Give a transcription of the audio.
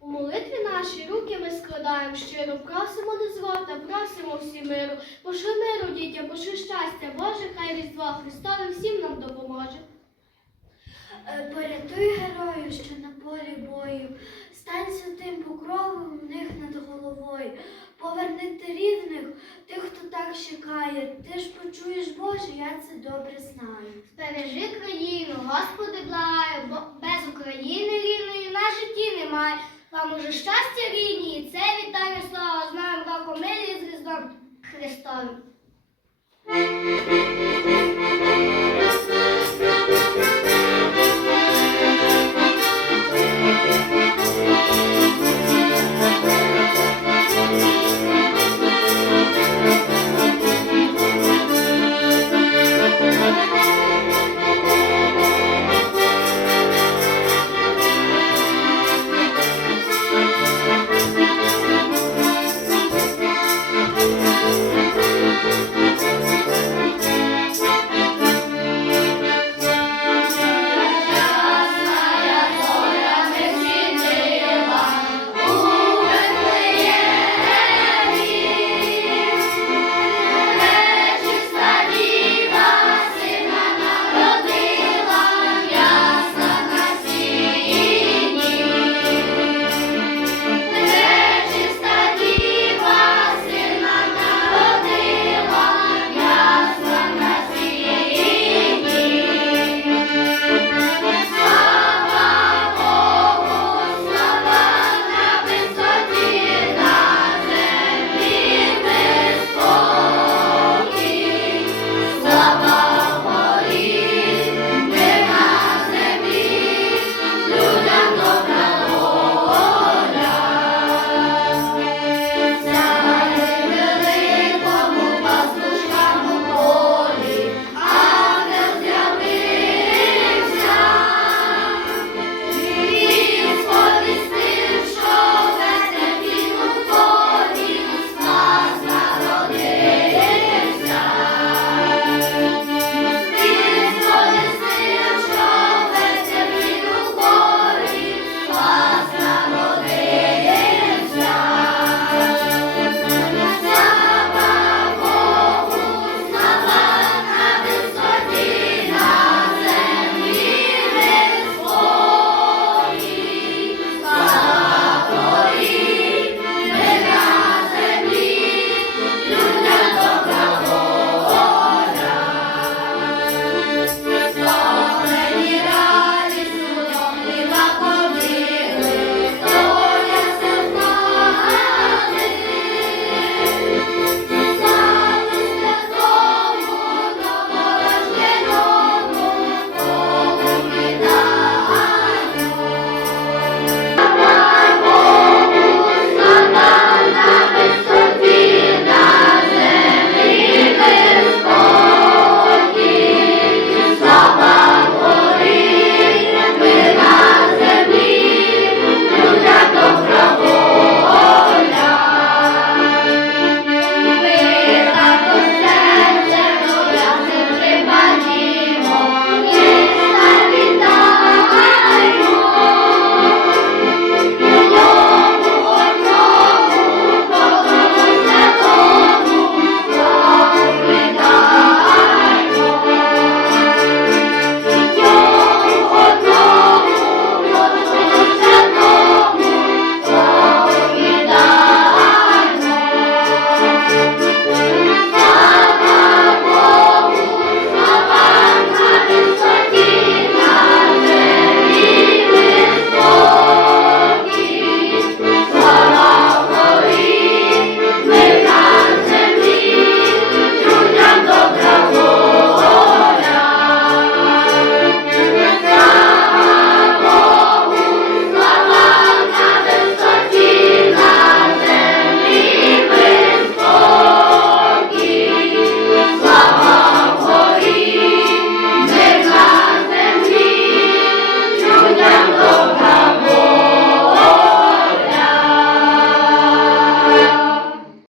У молитві наші руки ми складаємо щиро, просимо до звота, просимо всі миру. Пошли миру, дітям, пошли щастя, Боже, хай Різдво Христове всім нам допоможе. Порятуй героїв, що на полі бою, стань святим покровом в них над головою. Поверни ти рідних, тих, хто так чекає. Ти ж почуєш, Боже, я це добре знаю. Збережи країну, Господи, благаю, бо без України рідної на житті немає. Вам уже щастя рідні, і це вітання слава, знаємо рокомилі з Різдвом Христовим.